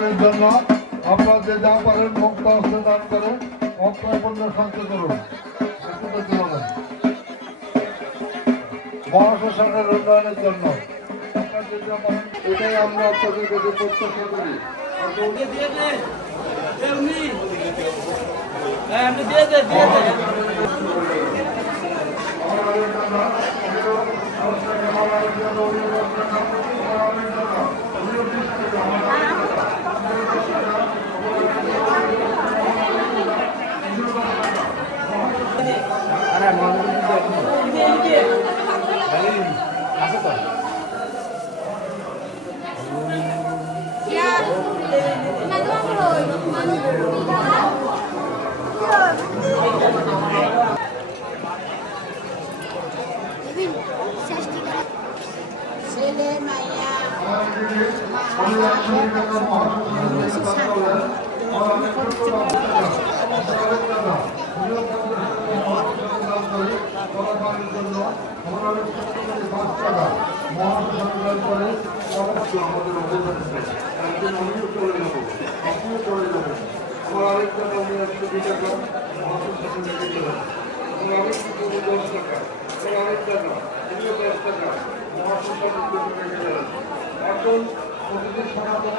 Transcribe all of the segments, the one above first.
উন্নয়নের জন্য আপনারা যে যা পারেন মুক্ত হস্তে দান করে অক্ষয়পূর্ণ সঞ্চয় করুন। মহাশ্মশানের উন্নয়নের জন্য আপনারা যে যা পারেন এটাই আমরা আপনাদের কাছে প্রত্যাশা করি। ছেলে মাইয়া এখন প্রতিদিন সনাতন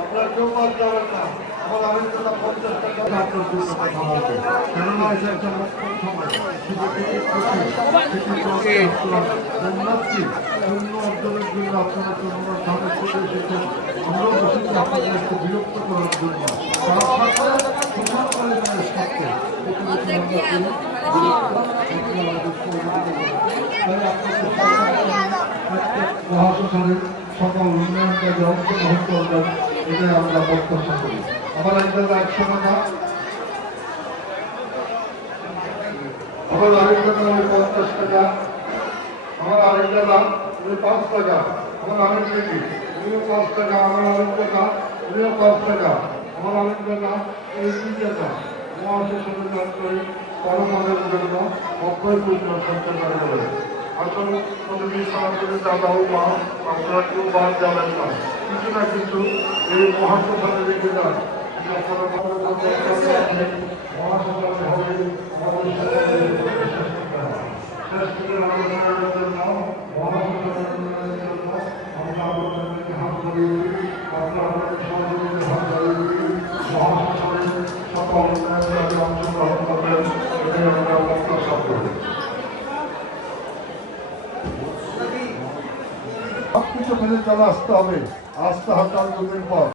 আপনার কেউ বাদ যাবেন না। আমার আরেকটা 50 টাকা আপনার জন্য কথা বলবে, কেননা এটা একটা মুখ্য সময় শূন্য অর্জনের জন্য আপনারা ধানে চলে এসেছেন। আমরাও বসেছি আপনাদেরকে বিরক্ত করার জন্য, মহাশ্মশানের সকল উন্নয়ন কাজে অংশগ্রহণ করবেন, এটাই আমরা প্রত্যাশা করি। আমার একজন 100 টাকা, আমার আরেকজন 50 টাকা, আমার আরেকজন 5 টাকা, আমার আরেকজন 5 টাকা, আমার আরেকজন 5 টাকা, আমার আরেকজন 2 টাকা। মহাশ্মশানের দান করে পরমাদের জন্য অক্ষয়পূর্ণ সঞ্চয় করে দেবেন। আসলে প্রতিদিন সরাসরি দাদা ও মা আপনারা কেউ বাদ যাবেন না, কিছু না কিছু এই মহাশ্মশানে রেখে যান। সবকিছু মেনে চলে আসতে হবে, আসতে হবে 4 দিন পর।